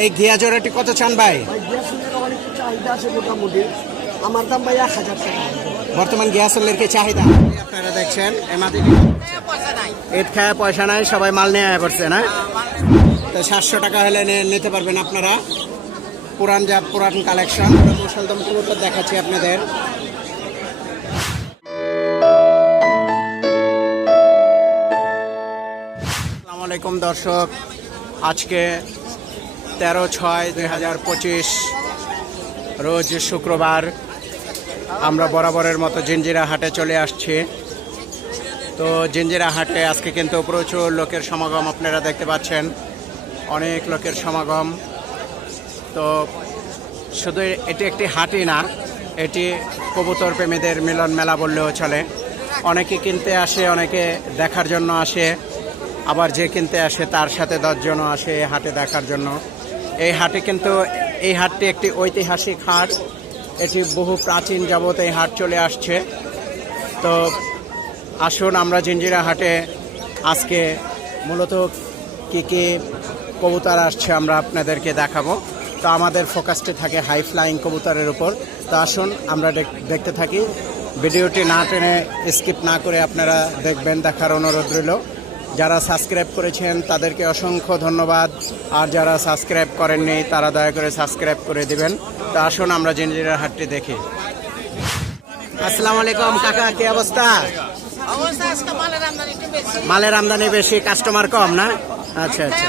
এই ঘিয়া জোড়াটি কত চান ভাই? আমার দাম ভাই এক হাজার টাকা। বর্তমান গ্যাসের কি চাহিদা? আপনারা দেখছেন ঈদ খায় পয়সা নাই সবাই মাল নিয়ে আয় পড়ছে না? তো সাতশো টাকা হলে নিতে পারবেন আপনারা। পুরান যা পুরান কালেকশন মুসলদম কবুতর দেখাচ্ছি আপনাদের। আসসালামু আলাইকুম দর্শক আজকে তেরো ছয় দুই হাজার পঁচিশ, রোজ শুক্রবার আমরা বরাবরের মতো জিঞ্জিরা হাটে চলে আসছি। তো জিঞ্জিরা হাটে আজকে কিন্তু প্রচুর লোকের সমাগম আপনারা দেখতে পাচ্ছেন। অনেক লোকের সমাগম। তো শুধু এটি একটি হাটই না, এটি কবুতর প্রেমীদের মিলন মেলা বললেও চলে। অনেকে কিনতে আসে, অনেকে দেখার জন্য আসে, আবার যে কিনতে আসে তার সাথে দশজনও আসে হাটে দেখার জন্য। এই হাটে কিন্তু, এই হাটটি একটি ঐতিহাসিক হাট। এটি বহু প্রাচীন যাবত এই হাট চলে আসছে। তো আসুন আমরা জিঞ্জিরা হাটে আজকে মূলত কি কি কবুতর আসছে আমরা আপনাদেরকে দেখাবো। তো আমাদের ফোকাসটি থাকে হাই ফ্লাইং কবুতরের উপর। তো আসুন আমরা দেখ- দেখতে থাকি। ভিডিওটি না টেনে স্কিপ না করে আপনারা দেখবেন, দেখার অনুরোধ রইল। যারা সাবস্ক্রাইব করেছেন তাদেরকে অসংখ্য ধন্যবাদ। আর যারা সাবস্ক্রাইব করেননি তারা দয়া করে সাবস্ক্রাইব করে দিবেন। তো আসুন আমরা জিঞ্জিরা হাটটি দেখি। আসসালামু আলাইকুম কাকা কি অবস্থা? মালের আমদানি বেশি। কাস্টমার কম না? আচ্ছা আচ্ছা।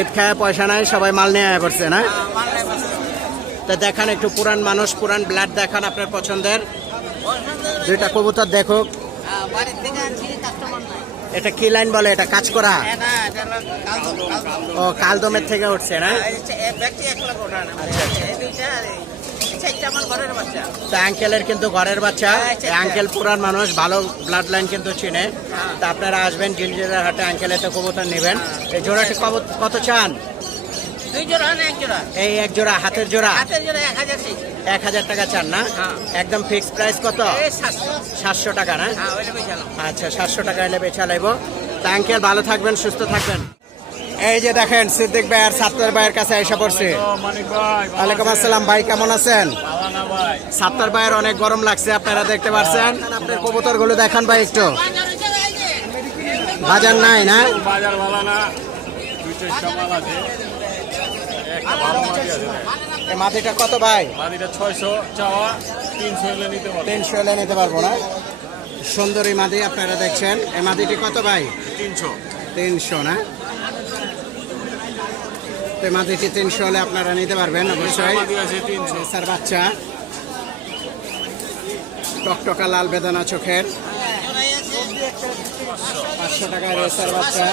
ঈদ খায় পয়সা নাই সবাই মাল নিয়ে আয় পড়ছে না? হ্যাঁ, তো দেখান একটু পুরান মানুষ পুরান ব্লাড দেখান আপনার পছন্দের। দুইটা কবুতর দেখো। বাড়ির থেকে এটা কি লাইন বলে? এটা কাজ করা? ও কালদমের থেকে উঠছে না? তা যে এই ব্যক্তি এক লাখ ওঠা না এই দুইটা আর এই চারটা আমার ঘরের বাচ্চা। তো আঙ্কেলের কিন্তু ঘরের বাচ্চা। আঙ্কেল পুরান মানুষ ভালো ব্লাড লাইন কিন্তু চিনে। তা আপনারা আসবেন জিলজিরার হাটে আঙ্কেলের তো কবুতর নেবেন। এই জোড়াটি কত চান? দুই জোড়া না এক জোড়া? এই এক জোড়া হাতের জোড়া। হাতের জোড়া এক হাজার এক হাজার টাকা চান না? হ্যাঁ। একদম ফিক্সড প্রাইস কত? সাতশো। টাকা না? হ্যাঁ আচ্ছা সাতশো টাকা এলে বেচা লাগবো তা আঙ্কেল ভালো থাকবেন সুস্থ থাকবেন। এই যে দেখেন সিদ্দিক ভাই আর সাত্তার ভাইয়ের কাছে এসে পড়ছে। ওয়ালাইকুম আসসালাম ভাই কেমন আছেন? সাত্তার ভাইয়ের অনেক গরম লাগছে আপনারা দেখতে পাচ্ছেন আপনার কবুতরগুলো দেখান ভাই একটু। বাজার নাই না? বাজার ভালো না দুইটা সকাল আছে একটা ভালো মাটি আছে এই মাটিটা কত ভাই? মাটিটা ছয়শো চাওয়া তিনশো এলে নিতে পারব। তিনশো এলে নিতে পারব না? সুন্দরী মাটি আপনারা দেখছেন। এই মাটিটি কত ভাই? তিনশো। তিনশো না? এই মাটিটি তিনশো হলে আপনারা নিতে পারবেন অবশ্যই। স্যার বাচ্চা। টকটকা লাল বেদানা চোখের। পাঁচশো টাকা রেসার বাচ্চা।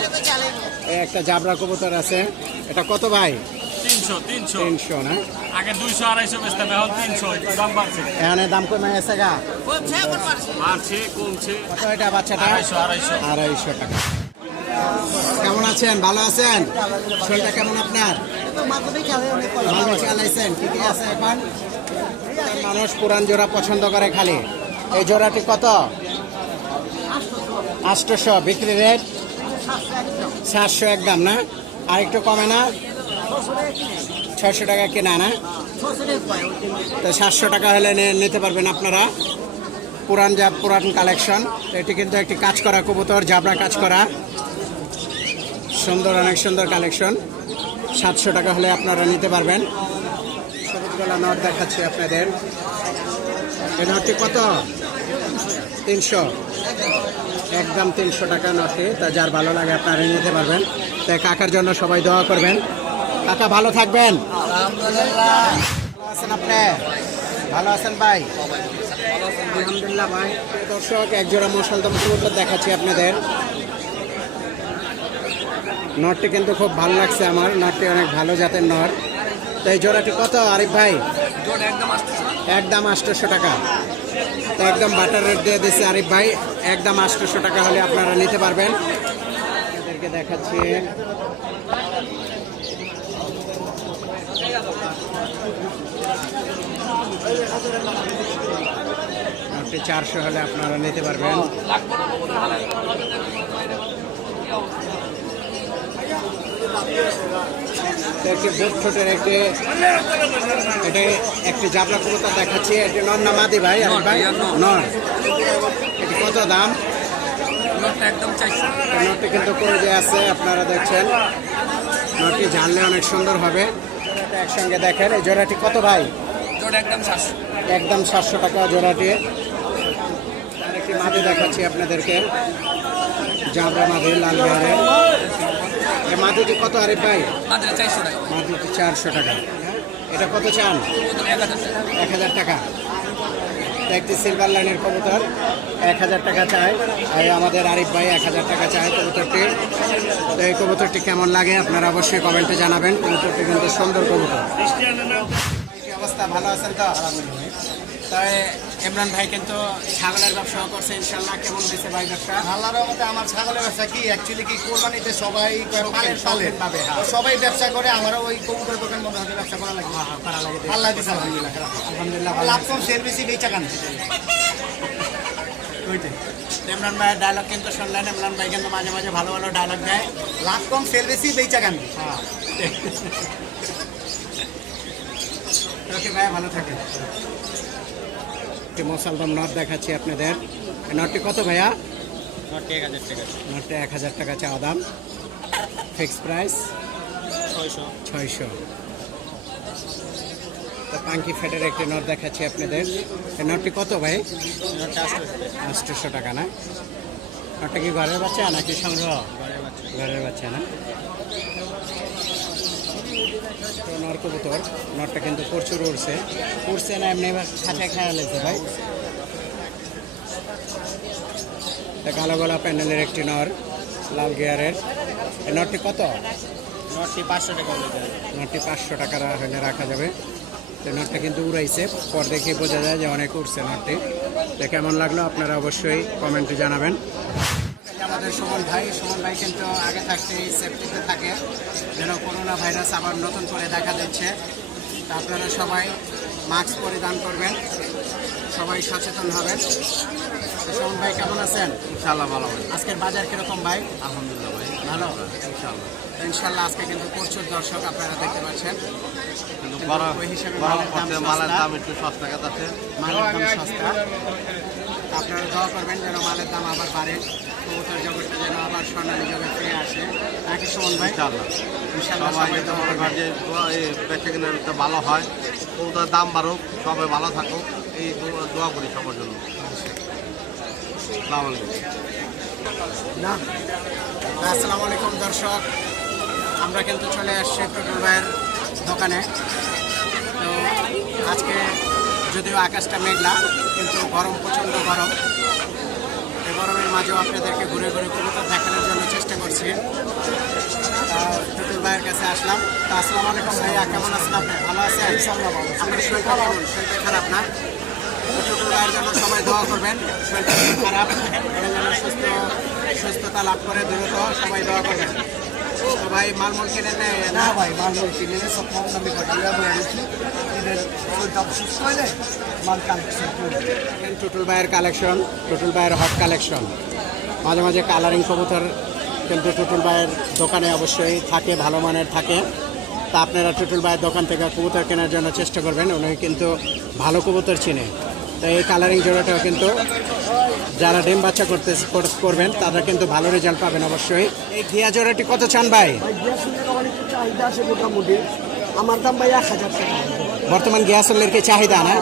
একটা জাবরা কবুতর আছে। এটা কত ভাই? তিনশো তিনশো। তিনশো না? আগে দুইশো আড়াইশো বেচতাম এখন তিনশো দাম বাড়ছে। এখানে দাম কমে গেছে গা। বাড়ছে। কমছে। এটা বাচ্চাটা? আড়াইশো আড়াইশো। আড়াইশো টাকা। কেমন আছেন? ভালো আছেন? শরীরটা কেমন আপনার? ভালো চালাইছেন কি কি আছে এখন? মানুষ পুরান জোড়া পছন্দ করে খালি। এই জোড়াটি কত? আটশোশো বিক্রি রেট? সাতশো একদম। না? আর একটু কমে না? ছয়শো টাকা কেনা না? তো সাতশো টাকা হলে নিতে পারবেন আপনারা। পুরান যা পুরান কালেকশন। এটি কিন্তু একটি কাজ করা কবুতর, জাবরা কাজ করা। সুন্দর, অনেক সুন্দর কালেকশন। সাতশো টাকা হলে আপনারা নিতে পারবেন। সবুজ গলা নট দেখাচ্ছি আপনাদের। এই নটটি কত? তিনশো। একদম তিনশো টাকা নটটি তা যার ভালো লাগে আপনারা নিতে পারবেন। তাই কাকার জন্য সবাই দোয়া করবেন। কাকা ভালো থাকবেন। ভালো আছেন আপনি? ভালো আছেন ভাই? আলহামদুলিল্লাহ ভাই। দর্শক এক জোড়া মশালদম কবুতর দেখাচ্ছি আপনাদের। নটটি কিন্তু খুব ভালো লাগছে আমার। নটটি অনেক ভালো জাতের নট। তো এই জোড়াটি কত আরিফ ভাই? একদম আটশোশো টাকা। তো একদম বাটার রেট দিয়ে দিচ্ছে আরিফ ভাই। একদম আটশোশো টাকা হলে আপনারা নিতে পারবেন। এদেরকে দেখাচ্ছি। আপনি চারশো হলে আপনারা নিতে পারবেন। একটি একটি এটা একটি জাবলা কবুতর দেখাচ্ছি। এটি নর না মাদি ভাই? আর ভাই? নর। এটি কত দাম? নটটি কিন্তু করে যে আছে আপনারা দেখছেন। নটটি জানলে অনেক সুন্দর হবে। একসঙ্গে দেখেন এই জোড়াটি কত ভাই? একদম সাতশো। একদম সাতশো টাকা জোড়াটি। আর একটি মাদি দেখাচ্ছি আপনাদেরকে। জাবরা মাদি লাল বিহারে মাদিটি কত আরে ভাই? মাত্র চারশো টাকা। মাদিটি চারশো টাকা। এটা কত চান? এক হাজার টাকা। একটি সিলভার লাইনের কবুতর, এক হাজার টাকা চায় আর আমাদের আরিফ ভাই এক হাজার টাকা চায় কবুতরটি তো এই কবুতরটি কেমন লাগে আপনারা অবশ্যই কমেন্টে জানাবেন। কবুতরটি কিন্তু সুন্দর কবুতর। অবস্থা? ভালো আছেন তো? তাই ইমরান ভাই কিন্তু ছাগলের ব্যবসা করছে ইনশাল্লাহ কেমন হয়েছে ভাই ব্যবসা? আল্লাহর রহমতে আমার ছাগলের ব্যবসা কি? অ্যাকচুয়ালি কি কোরবানিতে সবাই সকালের পালে পাবে, হ্যাঁ। সবাই ব্যবসা করে আমারও ওই কবুতর দোকান মনে হয় ব্যবসা করা লাগে। আল্লাহ দিছে আলহামদুলিল্লাহ। আলহামদুলিল্লাহ লাভ কম বেশি বেচা কান? ওইটাই। ইমরান ভাইয়ের ডায়লগ কিন্তু শুনলেন ইমরান ভাই কিন্তু মাঝে মাঝে ভালো ভালো ডায়লগ দেয়। লাভ কম সেল বেশি বেচা কান? ওকে ভাই ভালো থাকে একটি মুসালদম নট দেখাচ্ছি আপনাদের। এই নটটি কত ভাইয়া? নটটি এক হাজার টাকা। চাওয়া দাম। ফিক্স প্রাইস ছয়শো। তো পাঙ্কি ফ্যাটের একটি নট দেখাচ্ছি আপনাদের। এই নটটি কত ভাই? আটশোশো। টাকা না? নটটা কি ঘরের বাচ্চা নাকি সংগ্রহ? ঘরের বাচ্চা না? তো নর কবুতর নটটা কিন্তু প্রচুর উড়ছে। উড়ছে না এমনি খাঁচায় খায়া লেগেছে ভাই। কালো গলা প্যান্ডেলের একটি নর লাল গিয়ারের। এই নটটি কত? নটটি পাঁচশো টাকা নটটি পাঁচশো টাকা হলে রাখা যাবে। তো নটটা কিন্তু উড়াইছে। পর দেখে বোঝা যায় যে অনেক উড়ছে নটটি। তো কেমন লাগল আপনারা অবশ্যই কমেন্টে জানাবেন। আমাদের সুমন ভাই সুমন ভাই কিন্তু আগে থাকতেই সেফটিতে থাকে। যেন করোনা ভাইরাস আবার নতুন করে দেখা দিচ্ছে। তা আপনারা সবাই মাস্ক পরিধান করবেন। সবাই সচেতন হবেন। সুমন ভাই কেমন আছেন? ইনশাল্লাহ ভালো আজকের বাজার কীরকম ভাই? আলহামদুলিল্লাহ ভাই ভালো? ইনশাআল্লাহ। তো ইনশাল্লাহ আজকে কিন্তু প্রচুর দর্শক আপনারা দেখতে পাচ্ছেন। মালের দাম সস্তা। একটু সস্তা আছে মালের দাম সস্তা। আপনারা দোয়া করবেন যেন মালের দাম আবার বাড়ে। কবুতর জগৎটা যেন আবার স্বর্ণালী জগৎ ফিরে আসে। নাকি সুমন ভাই? ইনশাল্লাহ সবাই দোয়া মনে। করেন যে বেচা কেনার একটা ভালো হয়। কবুতর দাম বাড়ুক সবাই ভালো থাকুক। এই দোয়া- করি সবার জন্য। আসসালামু আলাইকুম। না। আসসালামু আলাইকুম দর্শক। আমরা কিন্তু চলে আসছি টুটুল ভাইয়ের দোকানে। তো আজকে যদিও আকাশটা মেঘলা কিন্তু গরম প্রচণ্ড গরম। গরমের মাঝেও আপনাদেরকে ঘুরে ঘুরে কবুতর দেখানোর জন্য চেষ্টা করছি। টুটুল ভাইয়ের কাছে আসলাম। তা, আসসালামু আলাইকুম ভাইয়া, কেমন আছেন আপনি? ভালো আছেন? আপনার শরীরটা কেমন শরীরটা খারাপ না? টুটুল ভাইয়ের জন্য সবাই দোয়া করবেন। শরীরটা খারাপ। সুস্থ, সুস্থতা লাভ করে দ্রুত সবাই দোয়া করবেন। তো ভাই, মালমূল কিনে নেয় না? ভাই মাল বলছি নেবে সব কম দামি ইয়া টুটুল ভাইয়ের কালেকশন টুটুল ভাইয়ের হট কালেকশন মাঝে মাঝে কালারিং কবুতর কিন্তু টুটুল ভাইয়ের দোকানে অবশ্যই থাকে, ভালো মানের থাকে। তা আপনারা টুটুল ভাইয়ের দোকান থেকে কবুতর কেনার জন্য চেষ্টা করবেন, উনি কিন্তু ভালো কবুতর চিনে। তো এই কালারিং জোড়াটাও কিন্তু যারা ডিম বাচ্চা করতে করবেন, তারা কিন্তু ভালো রেজাল্ট পাবেন অবশ্যই। এই ঘিয়া জোড়াটি কত চান ভাই? আমার দাম ভাই এক হাজার টাকা। বর্তমান গ্যাসের কি চাহিদা না?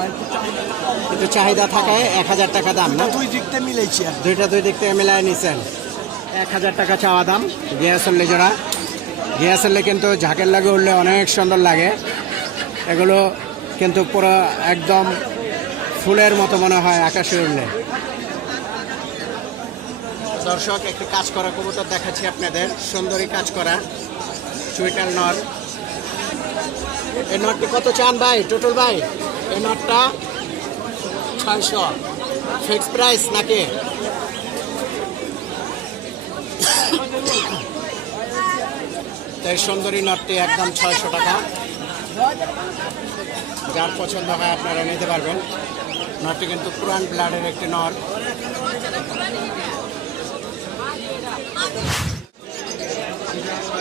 কিন্তু চাহিদা থাকায় এক হাজার টাকা দাম না? দুই দিকতে মিলেছি আর দুইটা দুই দিক থেকে মিলাই নিছেন। এক হাজার টাকা চাওয়া দাম গ্যাস গিয়াসল্লি জোড়া। গ্যাস গিয়াসল্লি কিন্তু ঝাঁকের লাগে উঠলে অনেক সুন্দর লাগে। এগুলো কিন্তু পুরো একদম ফুলের মতো মনে হয় আকাশে উঠলে দর্শক একটি কাজ করা কবুতর দেখাচ্ছি আপনাদের। সুন্দরী কাজ করা চুইটাল নর। এই নটটি কত চান ভাই? টুটুল ভাই? এই নটটা ছয়শো। ফিক্স প্রাইস নাকি? তো এই সুন্দরী নটটি একদম ছয়শো টাকা। যার পছন্দ হয় আপনারা নিতে পারবেন। নটটি কিন্তু পুরান ব্লাডের একটি নর।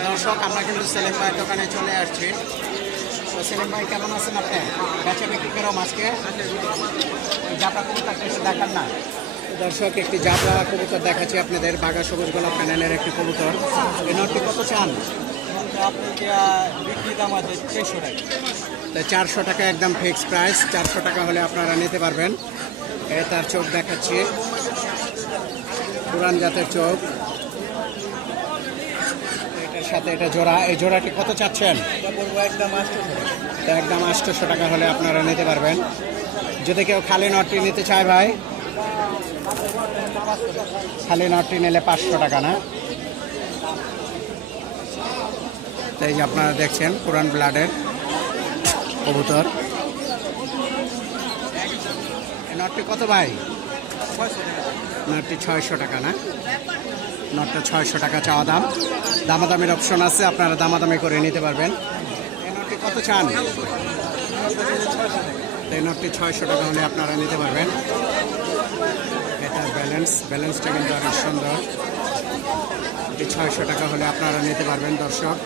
দর্শক, আমরা কিন্তু সেলিম দোকানে চলে আসছি। তো সেলিম ভাই কেমন আছেন আপনি? বেচা বিক্রি আজকে ওই জাপা কবুতরটা এসে দেখান না। দর্শক একটি যাত্রা কবুতর দেখাচ্ছি আপনাদের বাঘা সবুজ গোলাপ প্যানেলের একটি কবুতর। এই নটটি কত চান? চারশো টাকা। একদম ফিক্স প্রাইস চারশো টাকা হলে আপনারা নিতে পারবেন। এ তার চোখ দেখাচ্ছি। পুরান জাতের চোখ। সাথে এটা জোড়া। এই জোড়াটি কত চাচ্ছেন? একদম আটশোশো টাকা হলে আপনারা নিতে পারবেন। যদি কেউ খালি নটটি নিতে চায় ভাই, খালি নটটি নিলে পাঁচশো টাকা না? এই যে আপনারা দেখছেন, পুরান ব্লাডের কবুতর। নটটি কত ভাই? নটটি ছয়শো টাকা না? নটটা ছয়শো টাকা চাওয়া দাম। দামাদামির অপশন আছে, আপনারা দামাদামি করে নিতে পারবেন। কত চান? নটটি ছয়শো টাকা হলে আপনারা নিতে পারবেন। এটা ব্যালেন্স ব্যালেন্সটা কিন্তু অনেক সুন্দর। ছয়শো টাকা হলে আপনারা নিতে পারবেন, দর্শক।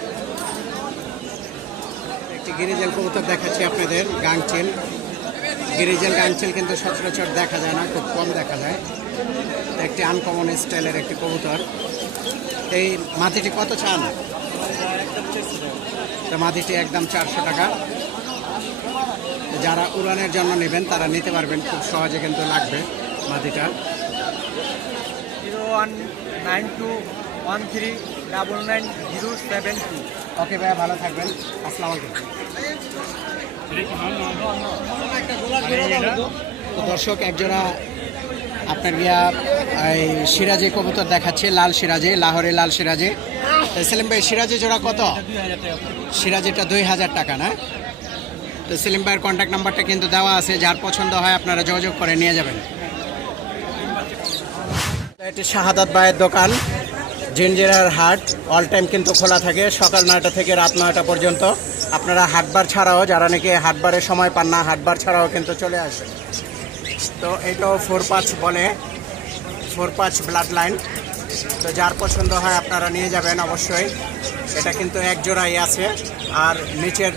একটি গিরিজেল কবুতর দেখাচ্ছি আপনাদের, গাংচিল। গিরিজেল, গাংচিল কিন্তু সচরাচর দেখা যায় না, খুব কম দেখা যায়। একটি আনকমন স্টাইলের একটি কবুতর। এই মাটিটি কত চান? তো মাটিটি একদম চারশো টাকা। যারা উড়ানের জন্য নেবেন তারা নিতে পারবেন খুব সহজে কিন্তু লাগবে মাটিটা। Zero one nine two one three double nine zero seven two. Okay ভাইয়া ভালো থাকবেন। আসসালামু আলাইকুম। তো দর্শক একজোড়া আপনার গিয়া, এই সিরাজি কবুতর দেখাচ্ছে, লাল সিরাজি, লাহোরে লাল সিরাজি। তো সেলিম ভাই, সিরাজি জোড়া কত? সিরাজিটা দুই হাজার টাকা, না? তো সেলিম ভাইয়ের কন্ট্যাক্ট নাম্বারটা কিন্তু দেওয়া আছে, যার পছন্দ হয় আপনারা যোগাযোগ করে নিয়ে যাবেন। এটি শাহাদাত ভাইয়ের দোকান জিঞ্জিরার হাট অল টাইম কিন্তু খোলা থাকে, সকাল নয়টা থেকে রাত নয়টা পর্যন্ত। আপনারা হাটবার ছাড়াও, যারা নাকি হাটবারের সময় পান না, হাটবার ছাড়াও কিন্তু চলে আসে তো এটাও ফোর পাঁচ বলে ফোর পাঁচ ব্লাড লাইন তো যার পছন্দ হয় আপনারা নিয়ে যাবেন অবশ্যই। এটা কিন্তু এক জোড়াই আছে। আর নিচের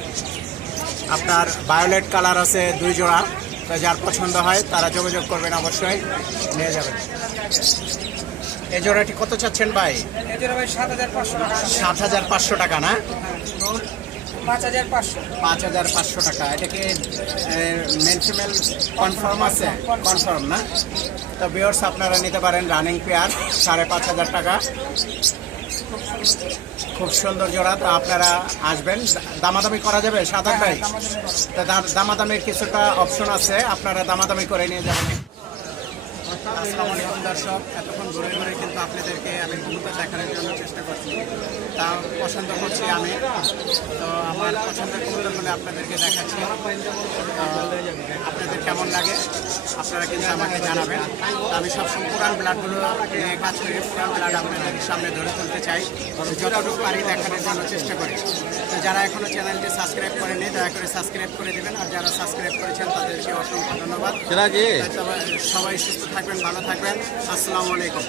আপনার ভায়োলেট কালার আছে দুই জোড়া। তো যার পছন্দ হয় তারা যোগাযোগ করবেন অবশ্যই নিয়ে যাবেন। এই জোড়াটি কত চাচ্ছেন ভাই? সাত হাজার পাঁচশো টাকা। সাত হাজার পাঁচশো টাকা না? পাঁচ হাজার পাঁচশো। পাঁচ হাজার পাঁচশো টাকা। এটা কি মেল ফিমেল কনফার্ম আছে? কনফার্ম না? তো বিয়ার্স আপনারা নিতে পারেন রানিং পেয়ার সাড়ে পাঁচ হাজার টাকা। খুব সুন্দর জোড়া। তো আপনারা আসবেন। দামাদামি করা যাবে? সাদা ভাই? তো দামাদামির কিছুটা অপশন আছে। আপনারা দামাদামি করে নিয়ে যাবেন। আসসালামু আলাইকুম দর্শক, এতক্ষণ ঘুরে ঘুরে কিন্তু আপনাদেরকে আমি কবুতর দেখানোর জন্য চেষ্টা করছি। তা পছন্দ করছি আমি। তো আমার পছন্দের কবুতরগুলো আপনাদেরকে দেখাচ্ছি। কেমন লাগে আপনারা কিন্তু আমাকে জানাবেন। আমি সবসময় পুরান ব্লাডগুলো নিয়ে কাজ করি পুরান ব্লাড আপনাদের সামনে ধরে তুলতে চাই। যতটুকু পারি দেখানোর জন্য চেষ্টা করি। তো যারা এখনও চ্যানেলটি সাবস্ক্রাইব করেনি দয়া করে সাবস্ক্রাইব করে দেবেন। আর যারা সাবস্ক্রাইব করেছেন তাদেরকে অসংখ্য ধন্যবাদ। সবাই সবাই সুস্থ থাকবেন ভালো থাকবেন। আসসালামু আলাইকুম।